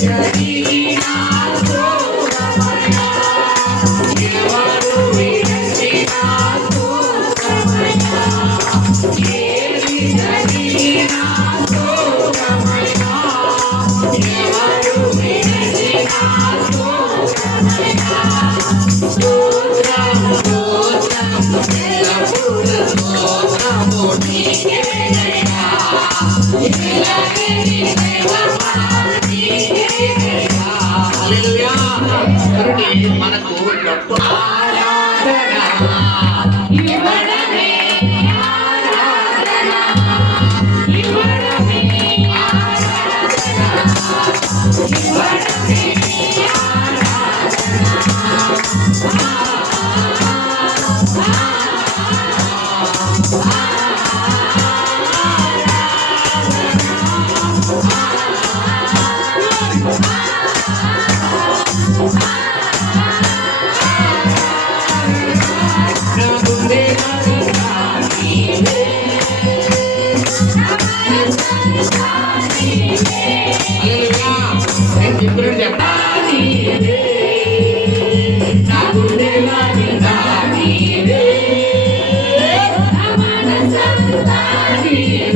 Jai Gracias. Happy.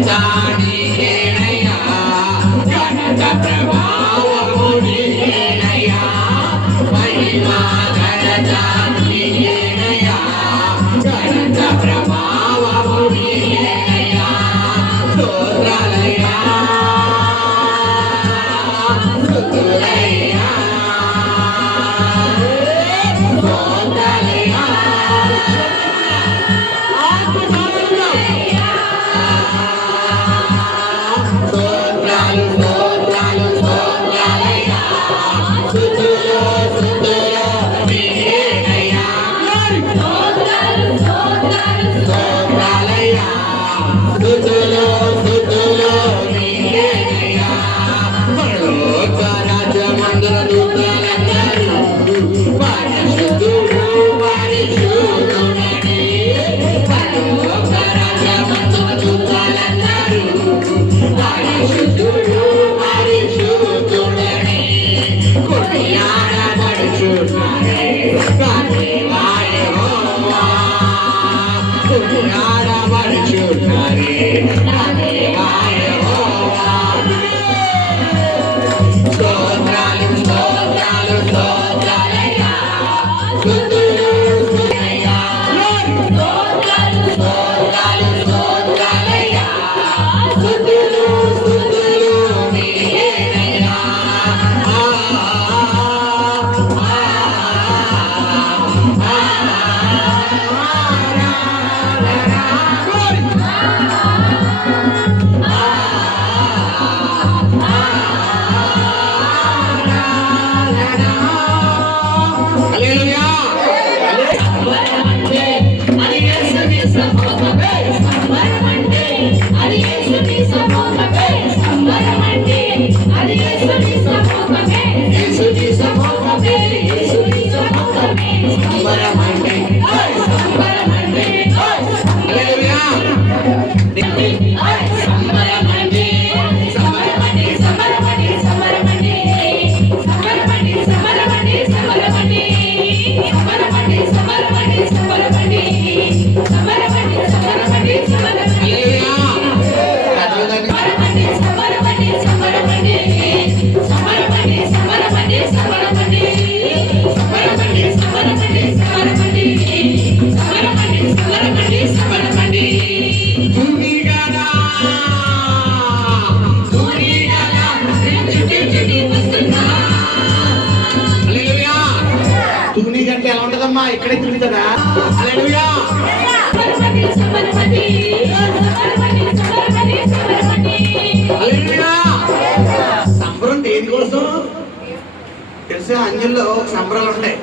ಜಾಣಿಯೇ ఎలా ఉంటదమ్మా? ఇక్కడే తిరుగుతుందా సంబరం దేనికోసం తెలుసా? అంజల్లో సంబరాలు ఉంటాయి.